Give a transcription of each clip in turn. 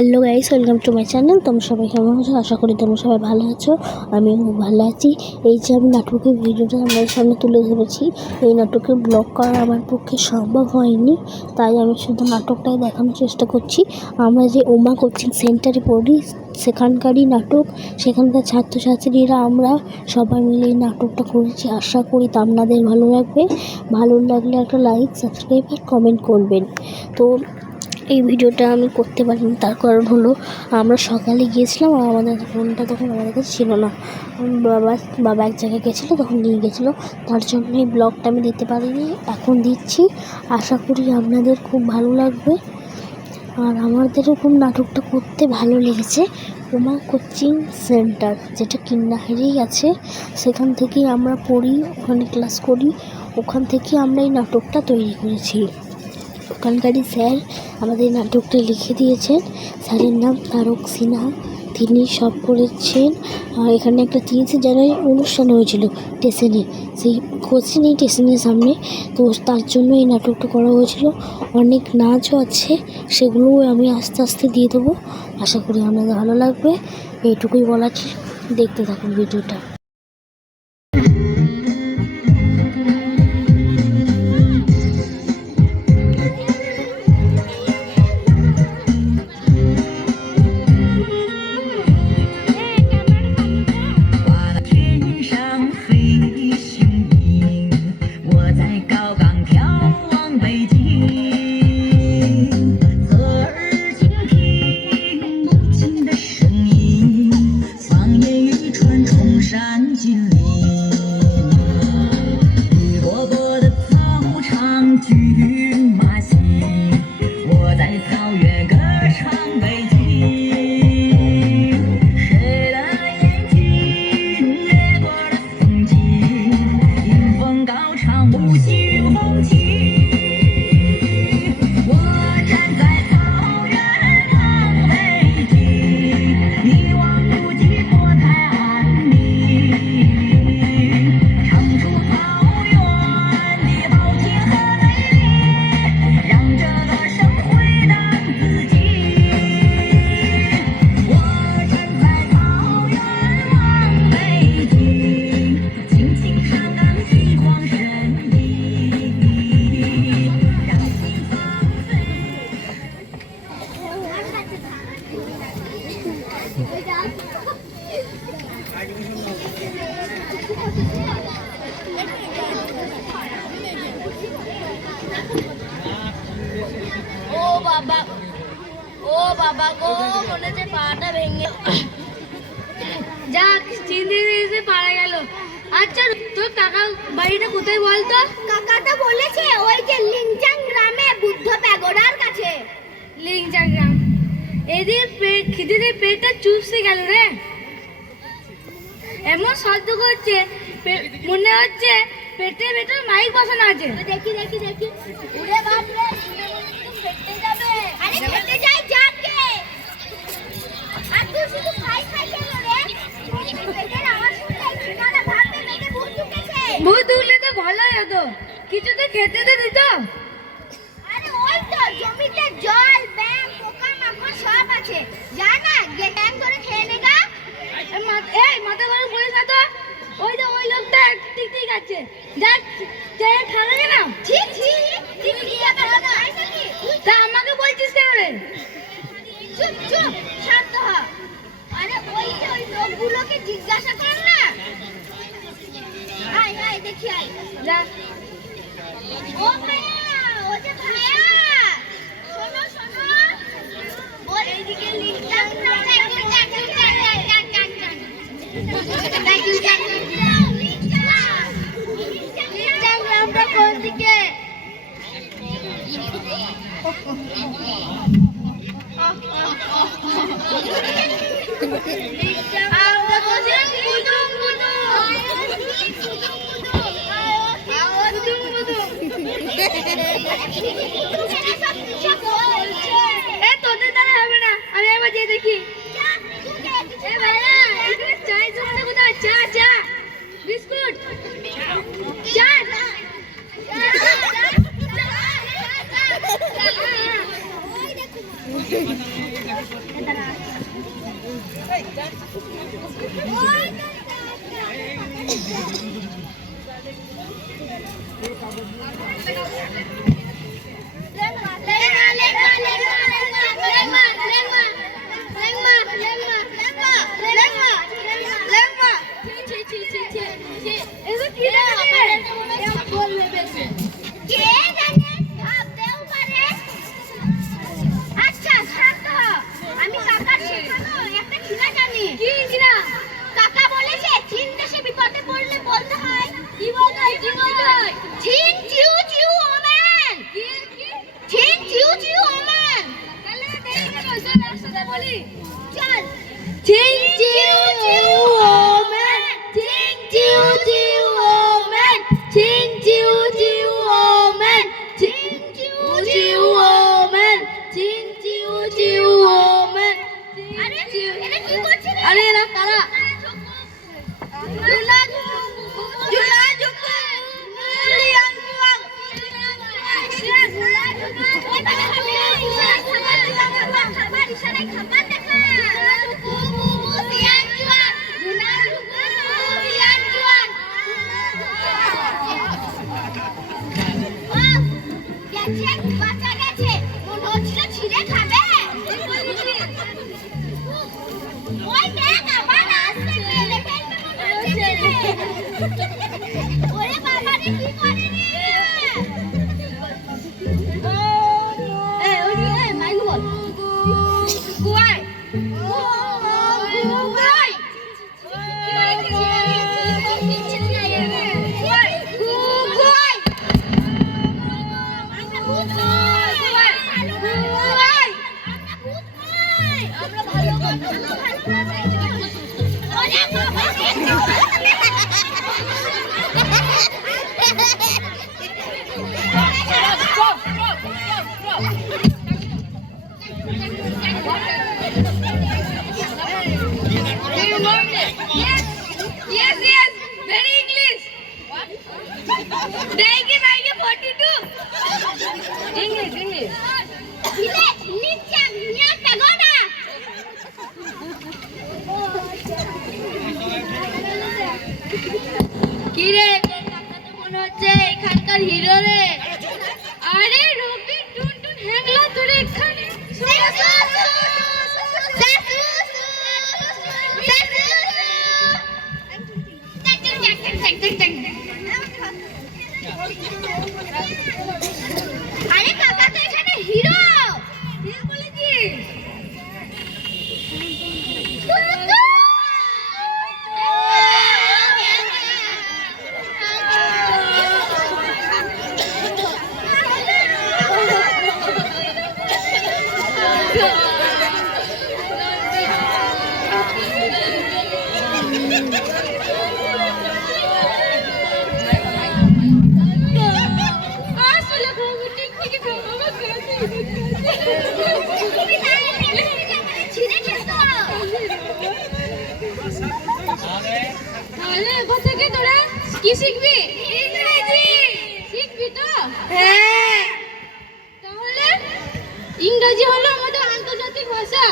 Hello guys, welcome to my channel. তোমরা সবাই কেমন আছো? আশা করি তোমরা সবাই ভালো আছো। আমিও খুব ভালো আছি। এই যে আমি নাটকের ভিডিওটা আমার সামনে তুলে ধরেছি, এই নাটকের ব্লগ করা আমার পক্ষে সম্ভব হয়নি, তাই আমি শুধু নাটকটাই দেখানোর চেষ্টা করছি। আমরা যে ওমা কোচিং সেন্টারে পড়ি সেখানকারই নাটক, সেখানকার ছাত্রছাত্রীরা আমরা সবাই মিলে এই নাটকটা করেছি। আশা করি তা আপনাদের ভালো লাগবে। ভালো লাগলে একটা লাইক, সাবস্ক্রাইব আর কমেন্ট করবেন। তো এই ভিডিওটা আমি করতে পারিনি, তার কারণ হলো আমরা সকালে গিয়েছিলাম আর আমাদের ফোনটা তখন আমাদের কাছে ছিল না। বাবা এক জায়গায় গেছিলো, তখন নিয়ে গেছিলো, তার জন্য এই ব্লগটা আমি দিতে পারিনি। এখন দিচ্ছি, আশা করি আপনাদের খুব ভালো লাগবে। আর আমাদেরও খুব নাটকটা করতে ভালো লেগেছে। ওমা কোচিং সেন্টার, যেটা কিন্নাহারেই আছে, সেখান থেকেই আমরা পড়ি, ওখানে ক্লাস করি, ওখান থেকে আমরা এই নাটকটা তৈরি করেছি। ওখানকারই স্যার আমাদের নাটকটা লিখে দিয়েছেন। স্যারের নাম তারক সিনহা, তিনি সব করেছেন। আর এখানে একটা 3 জানুয়ারি অনুষ্ঠান হয়েছিল স্টেশনে, সেই কোচিং এই স্টেশনের সামনে, তো তার জন্য এই নাটকটা করা হয়েছিল। অনেক নাচও আছে, সেগুলোও আমি আস্তে আস্তে দিয়ে দেবো। আশা করি আপনাদের ভালো লাগবে। এইটুকুই বলার, দেখতে থাকুন ভিডিওটা। ও বাবা গো, মনে হচ্ছে পাটা ভেঙে যাক, চিন্তা পারা গেল। আচ্ছা, তোর কাকা বাড়িটা কোথায় বলতো? কাকাটা বলেছে ওই যে লিংচাং গ্রামে, বুদ্ধ প্যাগোডার কাছে। লিংচাং গ্রাম? এদের খিদেতে পেটটা চুপসে গেল রে, এমন শব্দ করছে মনে হচ্ছে পেটের ভেতর মাইক বসানো আছে। দেখি দেখি দেখি, উড়ে বাপ রে, ফেটে যাবে। আরে ফেটে যায় যাকে, আর তুই শুধু খাই খাই গেল রে। পেটের আওয়াজ শুনলে ঠিকানা ভাববে মেয়েকে ভূত ঢুকেছে। ভূত ঢুকলে তো ভালোই হতো, কিছু তো খেতে তো দিত। আরে ওই তো জমিতে জল, ব্যাং, পোকা মাকড় সব আছে, যা না গ্যাং ধরে খেয়ে নেগা। এই মাথা গরম করিস না তো, ওই যে ওই লোকটা টিকটিক আছে, দেখ চেয়ে খাবে না। ছি ছি, টিকটিক এত কথা আইছলি, তা আমাকে বলছিস কেন রে? চুপ চুপ, শান্ত হ। আরে ওই যে ওই লোকগুলোকে জিজ্ঞাসা কর না। আয় আয় দেখি, আয় যা। ও ভাইয়া, ও যে ভাইয়া, শোনো শোনো, ওই এইদিকে লিংচাং গ্রামে কোন দিকে? তোদের দ্বারা হবে না, আমি একবার যেয়ে দেখি। চায়ের দোকানে কোথায়? চা চা বিস্কুট চা। কি শিখবি? ইংরেজি শিখবি তো? হ্যাঁ। তাহলে ইংরেজি হলো আমাদের আন্তর্জাতিক ভাষা,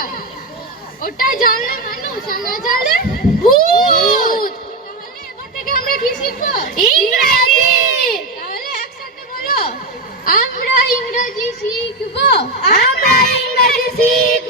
ওটা জানলে মানুষ আর না জানলে ভূত। তাহলে এবার থেকে আমরা কি শিখবো? ইংরেজি। তাহলে একসাথে বলো, আমরা ইংরেজি শিখবো। আমরা ইংরেজি শিখবো।